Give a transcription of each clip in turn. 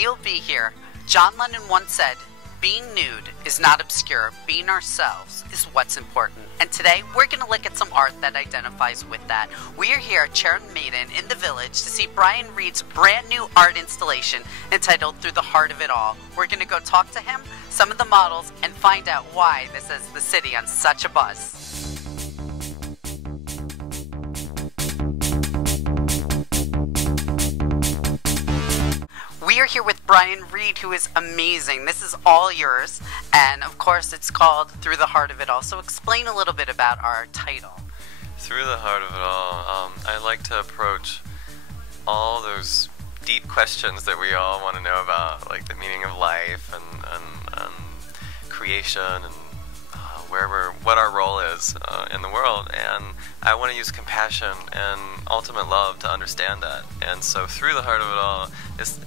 Neal B here. John Lennon once said, being nude is not obscure, being ourselves is what's important. And today, we're going to look at some art that identifies with that. We are here at Charon Maiden in the Village to see Brian Reed's brand new art installation entitled Through the Heart of It All. We're going to go talk to him, some of the models, and find out why this has the city on such a buzz. We are here with Brian Reed, who is amazing. This is all yours, and of course it's called Through the Heart of It All. So explain a little bit about our title. Through the Heart of It All, I like to approach all those deep questions that we all want to know about, like the meaning of life and creation and what our role is in the world, and I want to use compassion and ultimate love to understand that. And so Through the Heart of It All,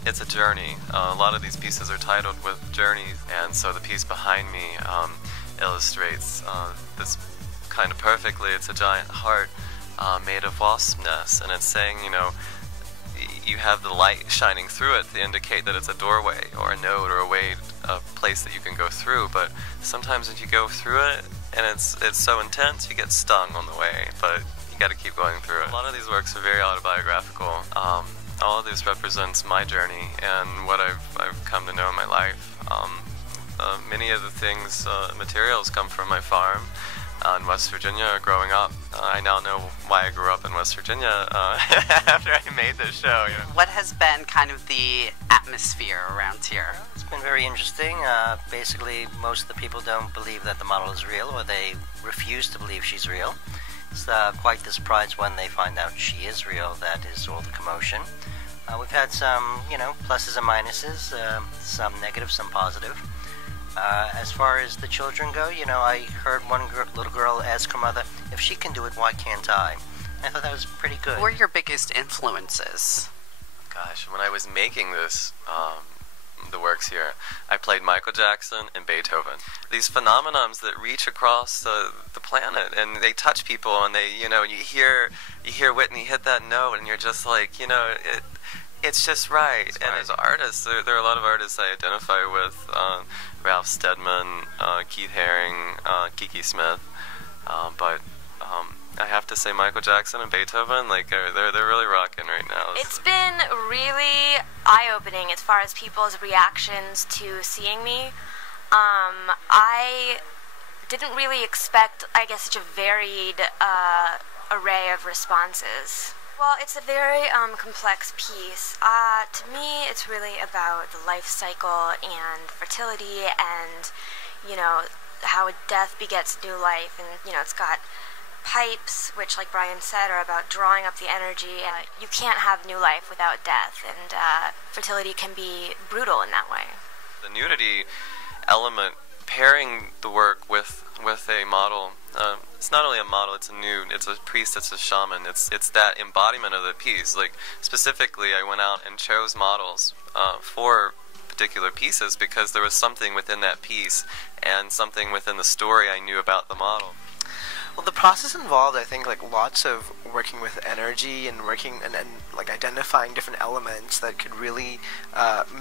it's a journey. A lot of these pieces are titled with journeys, and so the piece behind me illustrates this kind of perfectly. It's a giant heart made of wasp nests, and it's saying, you know, you have the light shining through it to indicate that it's a doorway or a node or a place that you can go through. But sometimes if you go through it and it's so intense, you get stung on the way, but you got to keep going through it. A lot of these works are very autobiographical. All of this represents my journey and what I've come to know in my life. Many of the things, materials come from my farm in West Virginia growing up. I now know why I grew up in West Virginia after I made this show. You know. What has been kind of the atmosphere around here? It's been very interesting. Basically, most of the people don't believe that the model is real, or they refuse to believe she's real. It's quite the surprise when they find out she is real. That is all the commotion. We've had some, pluses and minuses, some negative, some positive. As far as the children go, I heard one little girl ask her mother, if she can do it, why can't I? I thought that was pretty good. Who are your biggest influences? Gosh, when I was making this, the works here, I played Michael Jackson and Beethoven. These phenomenons that reach across the planet, and they touch people, and they, you hear Whitney hit that note, and you're just like, it's just right. And as artists, there are a lot of artists I identify with. Ralph Steadman, Keith Haring, Kiki Smith. But I have to say Michael Jackson and Beethoven, they're really rocking right now. It's been really eye-opening as far as people's reactions to seeing me. I didn't really expect, such a varied array of responses. Well, it's a very complex piece. To me, it's really about the life cycle and fertility and, how death begets new life. And, it's got pipes, which, like Brian said, are about drawing up the energy. And you can't have new life without death, and fertility can be brutal in that way. The nudity element, pairing the work with a model, it's not only a model, it's a nude, it's a priest, it's a shaman, it's that embodiment of the piece. Like, specifically, I went out and chose models for particular pieces because there was something within that piece and something within the story I knew about the model. Well, the process involved, I think, lots of working with energy and working and identifying different elements that could really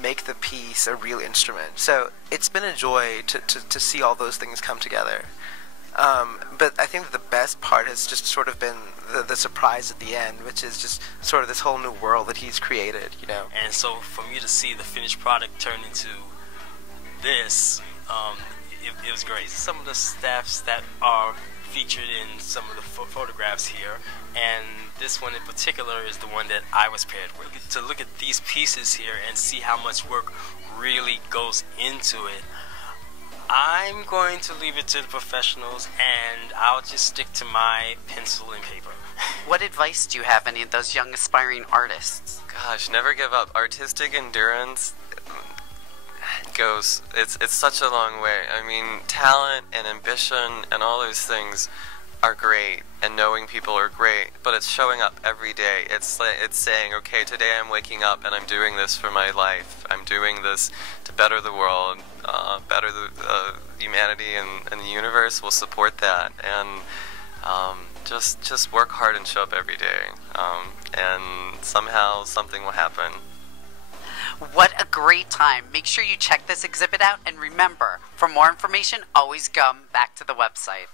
make the piece a real instrument. So it's been a joy to see all those things come together. But I think the best part has just sort of been the surprise at the end, which is just sort of this whole new world that he's created, And so for me to see the finished product turn into this, it was great. Some of the staffs that are featured in some of the photographs here, and this one in particular is the one that I was paired with. To look at these pieces here and see how much work really goes into it, I'm going to leave it to the professionals, and I'll just stick to my pencil and paper. What advice do you have any of those young aspiring artists? Gosh, never give up. Artistic endurance goes, it's such a long way. I mean, talent and ambition and all those things are great, and knowing people are great, but it's showing up every day. It's saying, okay, today I'm waking up and I'm doing this for my life. I'm doing this to better the world, better the humanity, and the universe will support that. And just work hard and show up every day, and somehow something will happen. What a great time. Make sure you check this exhibit out, and remember, for more information, always come back to the website.